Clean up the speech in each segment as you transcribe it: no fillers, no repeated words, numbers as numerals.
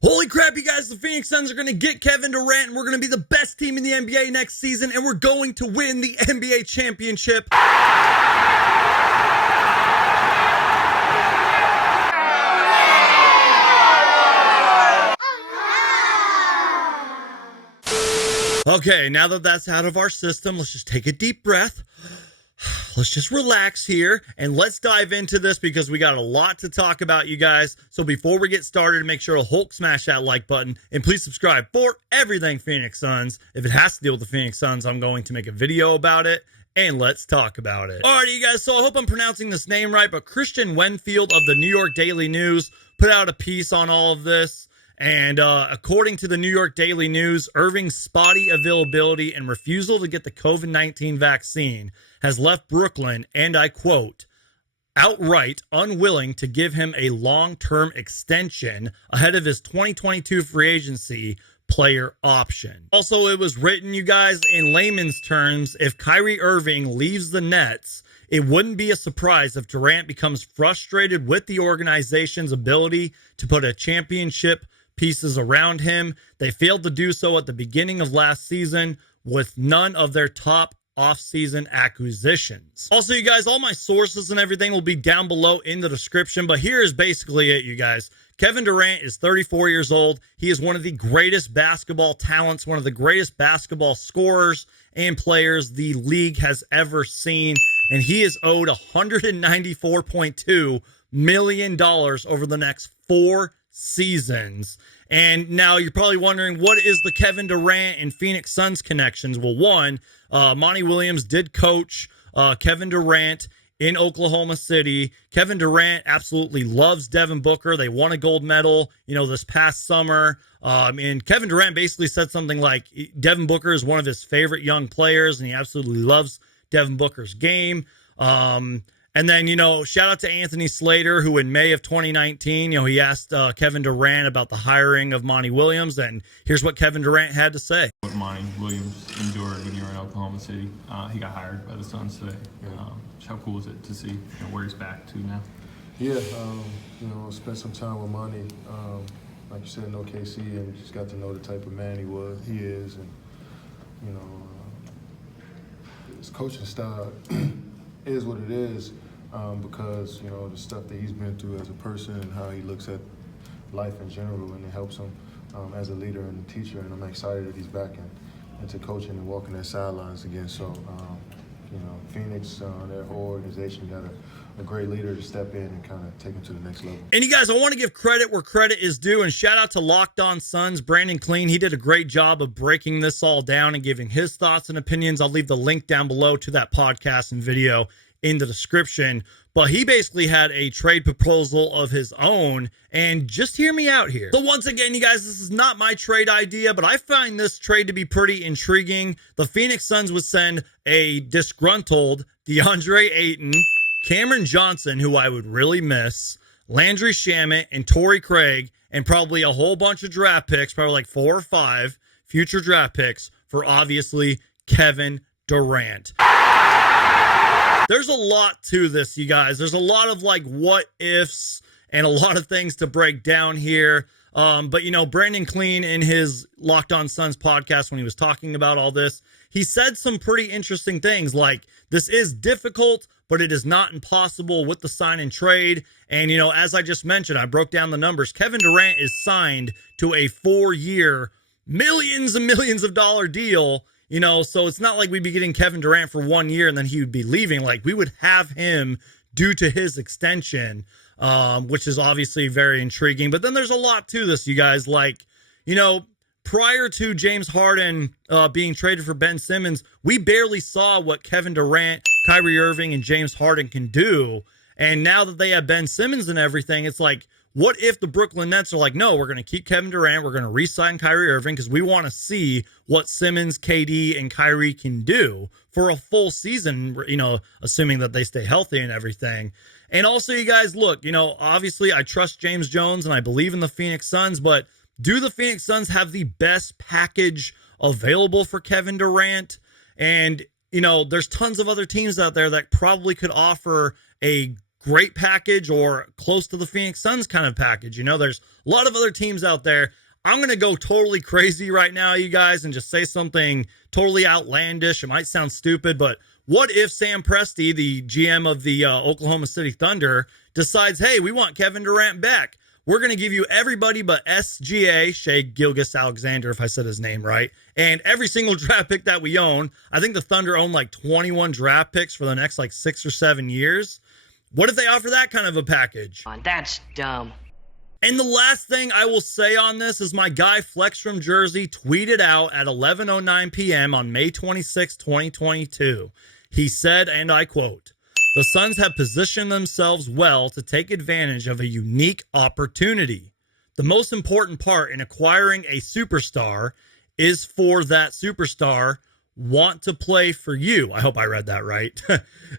Holy crap, you guys, the Phoenix Suns are going to get Kevin Durant, and we're going to be the best team in the NBA next season, and we're going to win the NBA championship. Okay, now that that's out of our system, let's just take a deep breath. Let's just relax here and let's dive into this because we got a lot to talk about, you guys. So before we get started, make sure to Hulk smash that like button and please subscribe for everything Phoenix Suns. If it has to deal with the Phoenix Suns, I'm going to make a video about it and let's talk about it. Alrighty, you guys, so I hope I'm pronouncing this name right, but Christian Wenfield of the New York Daily News put out a piece on all of this. And according to the New York Daily News, Irving's spotty availability and refusal to get the COVID-19 vaccine has left Brooklyn, and I quote, outright unwilling to give him a long-term extension ahead of his 2022 free agency player option. Also, it was written, you guys, in layman's terms, if Kyrie Irving leaves the Nets, it wouldn't be a surprise if Durant becomes frustrated with the organization's ability to put a championship pieces around him. They failed to do so at the beginning of last season with none of their top off-season acquisitions. Also, you guys, all my sources and everything will be down below in the description, but here is basically it, you guys. Kevin Durant is 34 years old. He is one of the greatest basketball talents, one of the greatest basketball scorers and players the league has ever seen, and he is owed $194.2 million over the next 4 seasons. And now you're probably wondering, what is the Kevin Durant and Phoenix Suns connections? Well, one, Monty Williams did coach Kevin Durant in Oklahoma City. Kevin Durant absolutely loves Devin Booker. They won a gold medal, this past summer. And Kevin Durant basically said something like Devin Booker is one of his favorite young players, and he absolutely loves Devin Booker's game. And then, shout out to Anthony Slater, who in May of 2019, he asked Kevin Durant about the hiring of Monty Williams, and here's what Kevin Durant had to say. What Monty Williams endured when you were in Oklahoma City. He got hired by the Suns today. How cool is it to see where he's back to now? Yeah, spent some time with Monty, like you said, in OKC, and just got to know the type of man he is, and his coaching style is what it is. Because the stuff that he's been through as a person and how he looks at life in general, and it helps him as a leader and a teacher. And I'm excited that he's back into coaching and walking their sidelines again. So, Phoenix, their whole organization got a great leader to step in and kind of take him to the next level. And you guys, I want to give credit where credit is due, and shout out to Locked On Suns, Brandon Clean. He did a great job of breaking this all down and giving his thoughts and opinions. I'll leave the link down below to that podcast and video in the description, but he basically had a trade proposal of his own, and just hear me out here. So once again, you guys, this is not my trade idea, but I find this trade to be pretty intriguing. The Phoenix Suns would send a disgruntled DeAndre Ayton, Cameron Johnson, who I would really miss, Landry Shamet, and Torrey Craig, and probably a whole bunch of draft picks, probably like 4 or 5 future draft picks for obviously Kevin Durant. There's a lot to this, you guys. There's a lot of what ifs and a lot of things to break down here. But Brandon Clean in his Locked On Suns podcast, when he was talking about all this, he said some pretty interesting things like this is difficult, but it is not impossible with the sign and trade. And, as I just mentioned, I broke down the numbers. Kevin Durant is signed to a 4-year, millions and millions of dollar deal. So it's not like we'd be getting Kevin Durant for 1 year and then he would be leaving. Like, we would have him due to his extension, which is obviously very intriguing. But then there's a lot to this, you guys. Prior to James Harden being traded for Ben Simmons, we barely saw what Kevin Durant, Kyrie Irving, and James Harden can do. And now that they have Ben Simmons and everything, it's like, what if the Brooklyn Nets are like, no, we're going to keep Kevin Durant, we're going to re-sign Kyrie Irving because we want to see what Simmons, KD, and Kyrie can do for a full season, assuming that they stay healthy and everything. And also, you guys, look, obviously I trust James Jones and I believe in the Phoenix Suns, but do the Phoenix Suns have the best package available for Kevin Durant? And, there's tons of other teams out there that probably could offer a great package or close to the Phoenix Suns kind of package. You know, there's a lot of other teams out there. I'm going to go totally crazy right now, you guys, and just say something totally outlandish. It might sound stupid, but what if Sam Presti, the GM of the Oklahoma City Thunder, decides, hey, we want Kevin Durant back. We're going to give you everybody but SGA, Shea Gilgeous-Alexander, if I said his name right, and every single draft pick that we own. I think the Thunder own like 21 draft picks for the next like 6 or 7 years. What if they offer that kind of a package? That's dumb. And the last thing I will say on this is my guy Flex from Jersey tweeted out at 11:09 p.m. on May 26, 2022. He said, and I quote, "The Suns have positioned themselves well to take advantage of a unique opportunity. The most important part in acquiring a superstar is for that superstar want to play for you." I hope I read that right.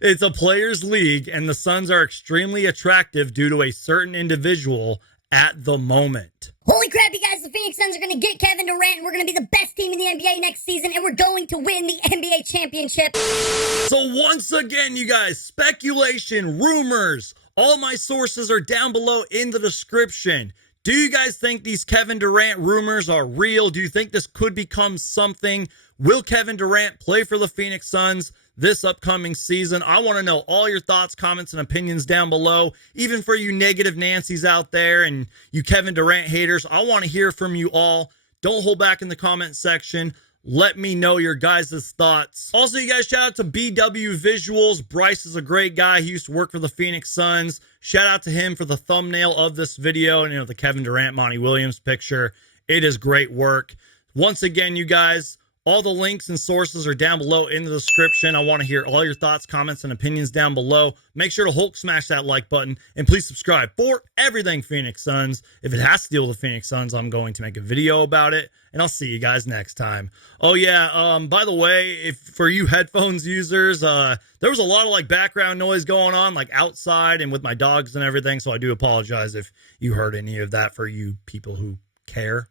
It's a players' league, and the Suns are extremely attractive due to a certain individual at the moment. Holy crap, you guys, the Phoenix Suns are going to get Kevin Durant, and we're going to be the best team in the NBA next season, and we're going to win the NBA championship. So once again, you guys, speculation, rumors, all my sources are down below in the description. Do you guys think these Kevin Durant rumors are real? Do you think this could become something? Will Kevin Durant play for the Phoenix Suns this upcoming season? I want to know all your thoughts, comments, and opinions down below. Even for you negative Nancys out there and you Kevin Durant haters, I want to hear from you all. Don't hold back in the comment section. Let me know your guys' thoughts. Also, you guys, shout out to BW Visuals. Bryce is a great guy. He used to work for the Phoenix Suns. Shout out to him for the thumbnail of this video and, the Kevin Durant, Monty Williams picture. It is great work. Once again, you guys, all the links and sources are down below in the description. I want to hear all your thoughts, comments, and opinions down below. Make sure to Hulk smash that like button, and please subscribe for everything Phoenix Suns. If it has to deal with the Phoenix Suns, I'm going to make a video about it, and I'll see you guys next time. Oh yeah, by the way, if for you headphones users, there was a lot of background noise going on outside and with my dogs and everything, so I do apologize if you heard any of that for you people who care.